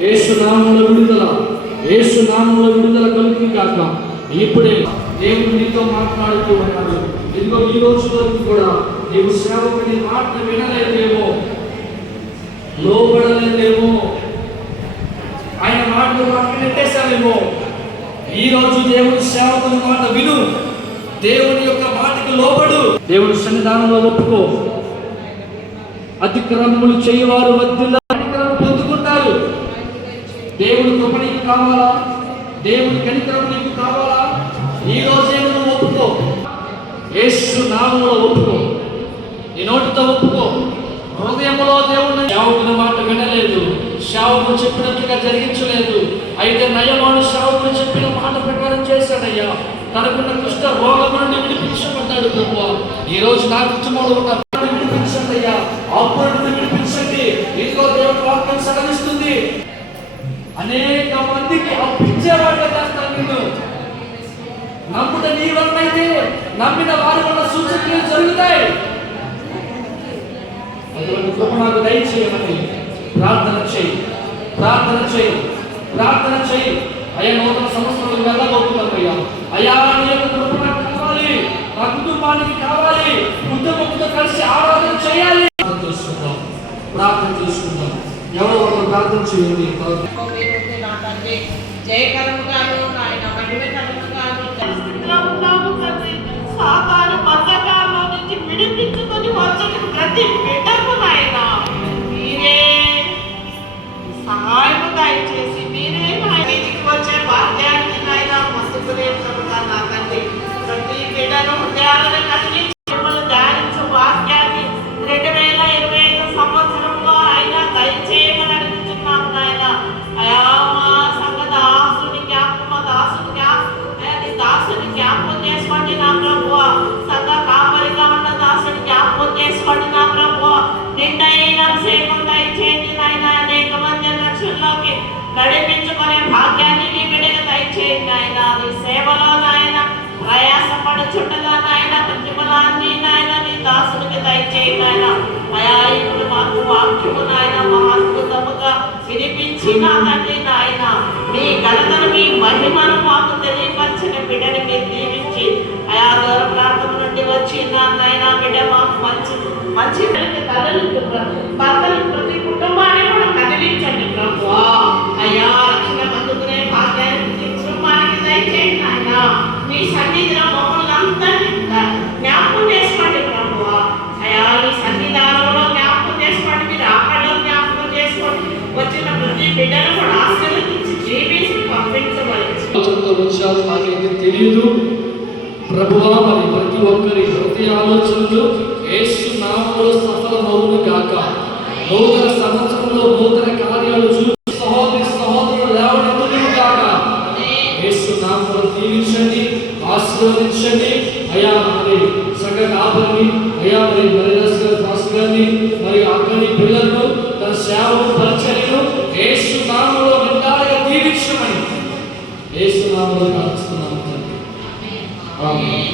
ఏసు విడుదల. ఏసు విడుదల కలుగుతుంది కాక ఇప్పుడే దేవుడు నీతో మాట్లాడుతూ ఉన్నాడు. ఇదిగో ఈ రోజు వరకు కూడా నీవు సేవకుని మాట వినలేదేమో? లోబడలేదేమో? ఆయన మాటలు పక్కన నెట్టేశావేమో ఈ రోజు దేవుని సేవకుని మాట విను. దేవుని యొక్క మాటకి లోబడు. దేవుని సన్నిధానంలో ఒప్పుకో. అతిక్రమములు చేయవారు వద్దుల కనికరం పొందుకుంటారు దేవుని కృప నీకు కావాలా? దేవుని కనికరం నీకు కావాలా? ఈ రోజే నువ్వు ఒప్పుకో. యేసు నామంలో ఒప్పుకో. నీ నోటితో ఒప్పుకో. హృదయంలో దేవుని శావుకుని మాట వినలేదు. శావుకు చెప్పినట్లుగా జరిగించలేదు. అయితే నయమాను శావుకు చెప్పిన మాట ప్రకారం చేశాడయ్యా. తనకున్న కృష్ణ రోగం నుండి విడిపించబడ్డాడు ప్రభు ఈ రోజు నా కుటుంబంలో ఉన్న విడిపించండి అయ్యా. అప్పుడు విడిపించండి. ఇదిగో దేవుడు వాక్యం సడలిస్తుంది. అనేక మందికి అప్పించేవాడుగా చేస్తాను నిన్ను. నమ్ముట నీ వలన నమ్మిన వారి వల్ల సూచనలు జరుగుతాయి. నాకు దయచేయమని ప్రార్థన చేయి. ప్రార్థన చేయి. ప్రార్థన చేయి. అయ్యా నూతన సంవత్సరం వెళ్ళబోతున్నాను అయ్యా. అయ్యా నీ యొక్క కృప నాకు కావాలి. నా కుటుంబానికి కావాలి. కుటుంబంతో కలిసి ఆరాధన చేయాలి. ప్రార్థన చేసుకుందాం. ప్రార్థన చేసుకుందాం. ఎవరో ప్రార్థన చేయండి. మీరుంటే నా తండ్రి. జ్ఞాపకం నా ప్రభు నిండైన సేవం ఇచ్చేది నాయన అనేక మంది రక్షణలోకి నడిపించుకునే భాగ్యాన్ని నీ బిడ్డకు దయచేయండి నాయన. నీ సేవలో నాయన ప్రయాసపడుచుండగా నాయన ప్రతిఫలాన్ని నాయన నీ దాసునికి దయచేయండి నాయన. అయా ఇప్పుడు మాకు వాక్యము నాయన మా అద్భుతముగా వినిపించి నా తండ్రి నాయన. మీ ఘనతను మీ మహిమను మాకు తెలియపరిచి నుండి నాయన బిడ్డ మాకు మంచి మంచి తల్లి కథలు భర్తలు ప్రతి కుటుంబాన్ని కూడా కదిలించండి ప్రభు. అయ్యా రక్షణ అందుకునే భాగ్యాన్ని కుటుంబానికి దయచేయండి నాయన. మీ సన్నిధిలో మమ్మల్ని అందరినీ జ్ఞాపకం చేసుకోండి ప్రభు. అయ్యా మీ సన్నిధానంలో జ్ఞాపకం చేసుకోండి మీరు ఆకడలో జ్ఞాపకం చేసుకోండి. వచ్చిన ప్రతి బిడ్డను కూడా ఆశీర్వదించి జీవించి పంపించవలసి తెలియదు. ప్రభువా మరి ప్రతి ఒక్కరి ప్రతి ఆలోచనలు యేసు నామంలో సఫలమవును గాక. నూతన సంవత్సరంలో నూతన కార్యాలు చూసి సహోదరి సహోదరులు లేవనెత్తును గాక. యేసు నామంలో దీవించండి ఆశీర్వదించండి. అయా మరి సగ కాపరిని అయా మరి మరిదాస్ గారి దాస్ గారిని మరి అక్కడి పిల్లలను తన సేవను పరిచర్యను యేసు నామంలో నిండాలుగా దీవించమని. యేసు నామంలో ప్రార్థిస్తున్నాము. Amen.